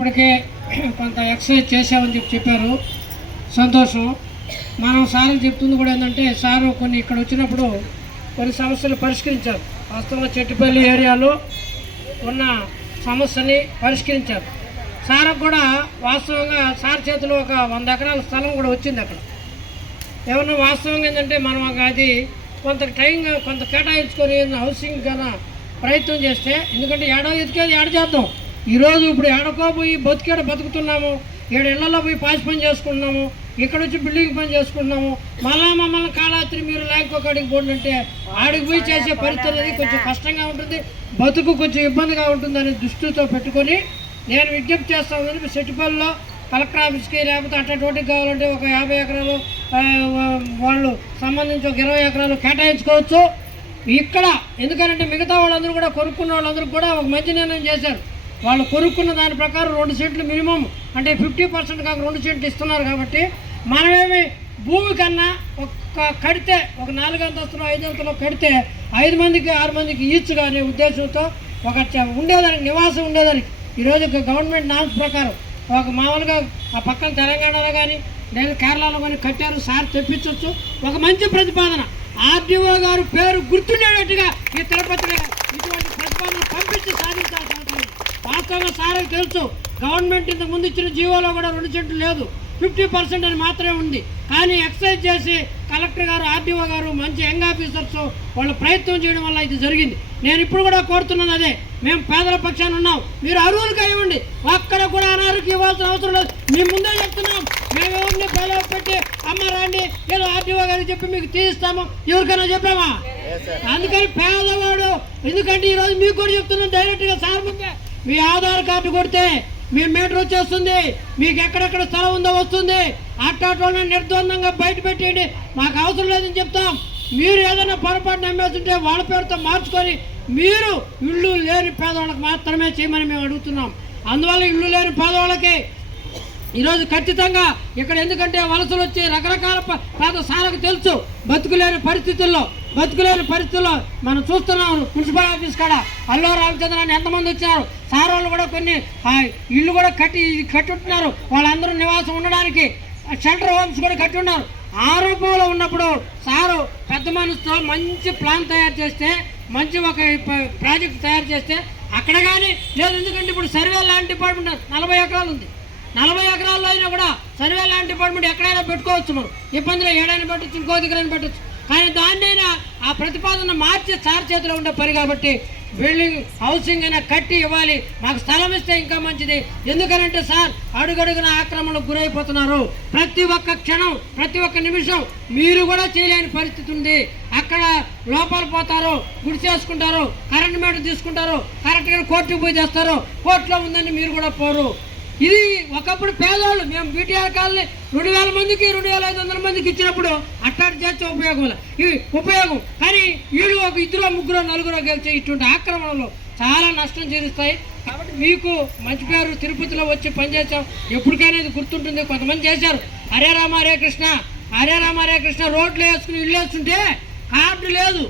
ఇప్పటికే కొంత ఎక్సర్సైజ్ చేసామని చెప్పి చెప్పారు. సంతోషం. మనం సార్ చెప్తుంది కూడా ఏంటంటే సారు కొన్ని ఇక్కడ వచ్చినప్పుడు కొన్ని సమస్యలు పరిష్కరించారు. వాస్తవంగా చెట్టుపల్లి ఏరియాలో ఉన్న సమస్యని పరిష్కరించారు. సార్ కూడా వాస్తవంగా సార్ చేతిలో ఒక వంద ఎకరాల స్థలం కూడా వచ్చింది అక్కడ. ఏమన్నా వాస్తవంగా ఏంటంటే మనం ఒక అది కొంత టైం కొంత కేటాయించుకొని హౌసింగ్ కన్నా ప్రయత్నం చేస్తే ఎందుకంటే ఏడో ఎతికేది ఏడ చేద్దాం? ఈరోజు ఇప్పుడు ఎడకో పోయి బతికేడ బతుకుతున్నాము. ఏడు ఇళ్ళలో పోయి పాసి పని చేసుకుంటున్నాము. ఇక్కడ వచ్చి బిల్డింగ్ పని చేసుకుంటున్నాము. మళ్ళా మమ్మల్ని కాలాత్రి మీరు లేకపోతే అడిగి పోండి అంటే ఆడికి పోయి చేసే పరిస్థితి అనేది కొంచెం కష్టంగా ఉంటుంది. బతుకు కొంచెం ఇబ్బందిగా ఉంటుందని దృష్టితో పెట్టుకొని నేను విజ్ఞప్తి చేస్తాను సెటిపల్లో కలెక్టర్ ఆఫీస్కి లేకపోతే అట్టటోటికి కావాలంటే ఒక యాభై ఎకరాలు వాళ్ళు సంబంధించి ఒక ఇరవై ఎకరాలు కేటాయించుకోవచ్చు. ఇక్కడ ఎందుకంటే మిగతా వాళ్ళందరూ కూడా కొనుక్కున్న వాళ్ళందరూ కూడా ఒక మంచి నిర్ణయం చేశారు. వాళ్ళు కొనుక్కున్న దాని ప్రకారం రెండు సెంట్లు మినిమం. అంటే ఫిఫ్టీ పర్సెంట్ కాక రెండు సెంట్లు ఇస్తున్నారు కాబట్టి మనమేమి భూమి కన్నా ఒక కడితే ఒక నాలుగు అంతస్తులు ఐదు అంతలో కడితే ఐదు మందికి ఆరు మందికి ఈచ్ అనే ఉద్దేశంతో ఒక ఉండేదానికి నివాసం ఉండేదానికి. ఈరోజు గవర్నమెంట్ నామ్స్ ప్రకారం ఒక మామూలుగా ఆ పక్కన తెలంగాణలో కానీ లేదా కేరళలో కానీ కట్టారు సార్ తెప్పించవచ్చు ఒక మంచి ప్రతిపాదన. ఆర్డీఓ గారు పేరు గుర్తుండేటట్టుగా ఈ తిరుపతిలో ఇటువంటి ప్రతిపాదన పంపించి సాధించాల్సిన వాస్తవంగా సార్కి తెలుసు. గవర్నమెంట్ ఇంతకు ముందు ఇచ్చిన జీవోలో కూడా రెండు సెంట్లు లేదు. ఫిఫ్టీ పర్సెంట్ అని మాత్రమే ఉంది. కానీ ఎక్సైజ్ చేసి కలెక్టర్ గారు ఆర్డీఓ గారు మంచి యంగ్ ఆఫీసర్స్ వాళ్ళు ప్రయత్నం చేయడం వల్ల ఇది జరిగింది. నేను ఇప్పుడు కూడా కోరుతున్నాను అదే. మేము పేదల పక్షాన ఉన్నాం. మీరు అరువులకు ఇవ్వండి. ఒక్కడ కూడా అనారోగ్యం ఇవ్వాల్సిన అవసరం లేదు. మీ ముందే చెప్తున్నాం. మేము ఎవరిని పేదలకు పెట్టి అమ్మ రాండి ఏదో ఆర్డీఓ గారికి చెప్పి మీకు తీయిస్తాము ఎవరికైనా చెప్పామా? అందుకని పేదవాడు ఎందుకంటే ఈరోజు మీకు కూడా చెప్తున్నాం డైరెక్ట్గా సార్ ముందే. మీ ఆధార్ కార్డు కొడితే మీ మీటర్ వచ్చేస్తుంది. మీకు ఎక్కడెక్కడ స్థలం ఉందో వస్తుంది. అట్టాటోనే నిర్ద్వందంగా బయట పెట్టేయండి. మాకు అవసరం లేదని చెప్తాం. మీరు ఏదైనా పొరపాటు నమ్మేస్తుంటే వాళ్ళ పేరుతో మార్చుకొని మీరు ఇళ్ళు లేని పేదవాళ్ళకి మాత్రమే చేయమని మేము అడుగుతున్నాం. అందువల్ల ఇల్లు లేని పేదవాళ్ళకి ఈరోజు ఖచ్చితంగా ఇక్కడ ఎందుకంటే వలసలు వచ్చి రకరకాల ప- సారకు తెలుసు. బతుకులేని పరిస్థితుల్లో బతుకులేని పరిస్థితుల్లో మనం చూస్తున్నాం మున్సిపల్ ఆఫీస్ కాడ. అల్లో రామచంద్రాన్ని ఎంతమంది వచ్చారు సార్ వాళ్ళు కూడా కొన్ని ఆ, ఇల్లు కూడా కట్టి కట్టుంటున్నారు వాళ్ళందరూ నివాసం ఉండడానికి షెల్టర్ హోమ్స్ కూడా కట్టి ఉన్నారు. ఆరోపణలో ఉన్నప్పుడు సారు పెద్ద మనసుతో మంచి ప్లాన్ తయారు చేస్తే మంచి ఒక ప్రాజెక్ట్ తయారు చేస్తే అక్కడ కానీ లేదు ఎందుకంటే ఇప్పుడు సర్వే ల్యాండ్ డిపార్ట్మెంట్ నలభై ఎకరాలు ఉంది. నలభై ఎకరాల్లో అయినా కూడా సర్వే ల్యాండ్ డిపార్ట్మెంట్ ఎక్కడైనా పెట్టుకోవచ్చు మనం ఇబ్బందులు ఏడైనా పెట్టచ్చు ఇంకో దగ్గరైనా పెట్టచ్చు. కానీ దాన్నైనా ఆ ప్రతిపాదన మార్చి సార్ చేతిలో ఉండే పని కాబట్టి బిల్డింగ్ హౌసింగ్ అయినా కట్టి ఇవ్వాలి. మాకు స్థలం ఇస్తే ఇంకా మంచిది. ఎందుకనంటే సార్ అడుగడుగున ఆక్రమణకు గురైపోతున్నారు. ప్రతి ఒక్క క్షణం ప్రతి ఒక్క నిమిషం మీరు కూడా చేయలేని పరిస్థితి ఉంది. అక్కడ లోపల పోతారు గుడి చేసుకుంటారు కరెంట్ మీటర్ తీసుకుంటారు కరెక్ట్గా కోర్టుకు పోయి చేస్తారు. కోర్టులో ఉందని మీరు కూడా పోరు. ఇది ఒకప్పుడు పేదవాళ్ళు మేము బీటీఆర్ కాలనీ రెండు వేల మందికి రెండు వేల ఐదు వందల మందికి ఇచ్చినప్పుడు అట్టాడు చేస్తే ఉపయోగం ఇవి ఇది ఉపయోగం. కానీ వీళ్ళు ఒక ఇద్దరు ముగ్గురు నలుగురు గెలిచే ఇటువంటి ఆక్రమణలు చాలా నష్టం చేస్తాయి కాబట్టి మీకు మంచి పేరు తిరుపతిలో వచ్చి పనిచేసాం ఎప్పటికైనా ఇది గుర్తుంటుంది. కొంతమంది చేశారు హరే రామ హరే కృష్ణ హరే రామ హరే కృష్ణ రోడ్లు వేసుకుని ఇల్లు వేస్తుంటే కార్డు లేదు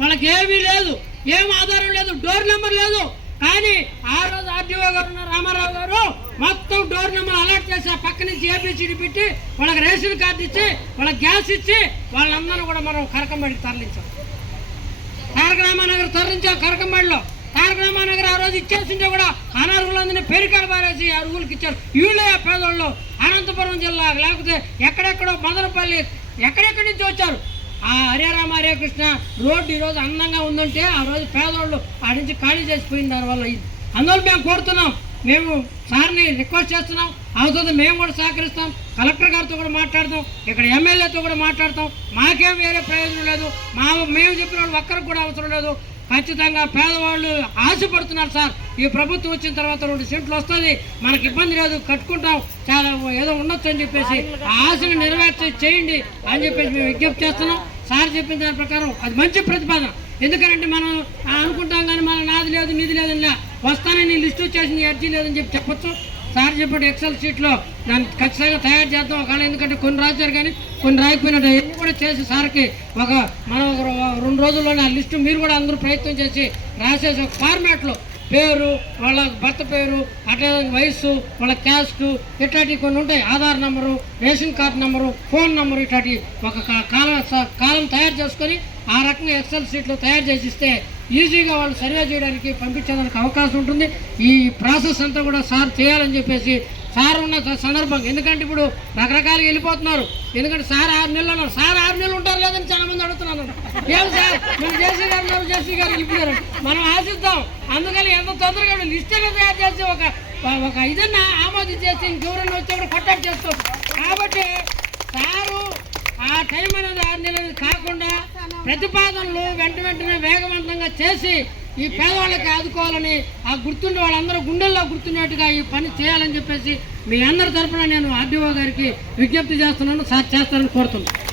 వాళ్ళకి ఏమీ లేదు ఏం ఆధారం లేదు డోర్ నెంబర్ లేదు కానీ ఆ రోజు ఆర్డీఓ గారు ఉన్న రామారావు గారు మొత్తం డోర్ నెంబర్ అలర్ట్ చేసి ఆ పక్క నుంచి ఏబిసిడి పెట్టి వాళ్ళకి రేషన్ కార్డు ఇచ్చి వాళ్ళకి గ్యాస్ ఇచ్చి వాళ్ళందరూ కూడా మనం కరకంబడికి తరలించాం. తారక రామానగర్ తరలించాం కరకంబడిలో. తారక రామానగర్ ఆ రోజు ఇచ్చేసింటే కూడా అనర్హులందరినీ పెరికాలు పారేసి ఆ అరుగులకి ఇచ్చారు. వీళ్ళే పేదోళ్ళు? అనంతపురం జిల్లా లేకపోతే ఎక్కడెక్కడో మదనపల్లి ఎక్కడెక్కడి నుంచి వచ్చారు? ఆ హరే రామ హరే కృష్ణ రోడ్డు ఈరోజు అందంగా ఉందంటే ఆ రోజు పేదోళ్ళు ఆ నుంచి ఖాళీ చేసిపోయిన దానివల్ల ఇది. అందువల్ల మేము కోరుతున్నాం మేము సార్ని రిక్వెస్ట్ చేస్తున్నాం అవుతుంది మేము కూడా సహకరిస్తాం కలెక్టర్ గారితో కూడా మాట్లాడతాం ఇక్కడ ఎమ్మెల్యేతో కూడా మాట్లాడతాం. మాకేం వేరే ప్రయోజనం లేదు మా మేము చెప్పిన వాళ్ళు ఒక్కరికి కూడా అవసరం లేదు. ఖచ్చితంగా పేదవాళ్ళు ఆశపడుతున్నారు సార్. ఈ ప్రభుత్వం వచ్చిన తర్వాత రెండు సెంట్లు వస్తుంది. మనకి ఇబ్బంది లేదు కట్టుకుంటాం. చాలా ఏదో ఉండొచ్చు అని చెప్పేసి ఆ ఆశను నెరవేర్చ చేయండి అని చెప్పేసి మేము విజ్ఞప్తి చేస్తున్నాం. సార్ చెప్పిన దాని ప్రకారం అది మంచి ప్రతిపాదన. ఎందుకంటే మనం అనుకుంటాం కానీ మన నాది లేదు నిధి లేదని వస్తానని లిస్ట్ వచ్చేసింది అర్జీ లేదని చెప్పి చెప్పొచ్చు. సార్ చెప్పాడు ఎక్సెల్ షీట్లో దాన్ని ఖచ్చితంగా తయారు చేద్దాం. ఒకవేళ ఎందుకంటే కొన్ని రాశారు కానీ కొన్ని రాయకపోయినట్టు ఎన్ని కూడా చేసి సార్కి ఒక మనం ఒక రెండు రోజుల్లోనే ఆ లిస్టు మీరు కూడా అందరూ ప్రయత్నం చేసి రాసేసి ఒక ఫార్మాట్లో పేరు వాళ్ళ భర్త పేరు అట్లా వయస్సు వాళ్ళ క్యాస్ట్ ఇట్లాంటివి కొన్ని ఉంటాయి. Aadhaar number ration card number phone number ఇట్లాంటి ఒక కాలం స- కాలం తయారు చేసుకొని ఆ రకంగా ఎక్సెల్ షీట్లో తయారు చేసి ఇస్తే ఈజీగా వాళ్ళు సర్వే చేయడానికి పంపించడానికి అవకాశం ఉంటుంది. ఈ ప్రాసెస్ అంతా కూడా సార్ చేయాలని చెప్పేసి సార్ ఉన్న స- సందర్భం. ఎందుకంటే ఇప్పుడు రకరకాలుగా వెళ్ళిపోతున్నారు. ఎందుకంటే సార్ ఆరు నెలలు అన్నారు. సార్ ఆరు నెలలు ఉంటారు లేదని చాలా మంది అడుగుతున్నారు ఏం సార్? మన జేసీ గారు ఉన్నారు జేసీ గారు వెళ్ళిపోయారు. మనం ఆశిద్దాం. అందుకని ఎంత తొందరగా లిస్టులు తయారు చేసి ఒక ఒక ఇదన్నా ఆమోదించేసి ఇంకెవరన్నా వచ్చేప్పుడు కొట్టాడు చేస్తాం. కాబట్టి సారు ఆ టైం అనేది ఆరు నెలలు కాకుండా ప్రతిపాదనలు వెంట వెంటనే వేగవంతంగా చేసి ఈ పేదవాళ్ళకి ఆదుకోవాలని ఆ గుర్తుండే వాళ్ళందరూ గుండెల్లో గుర్తున్నట్టుగా ఈ పని చేయాలని చెప్పేసి మీ అందరి తరపున నేను ఆర్డీఓ గారికి విజ్ఞప్తి చేస్తున్నాను సార్ చేస్తానని కోరుతున్నాను.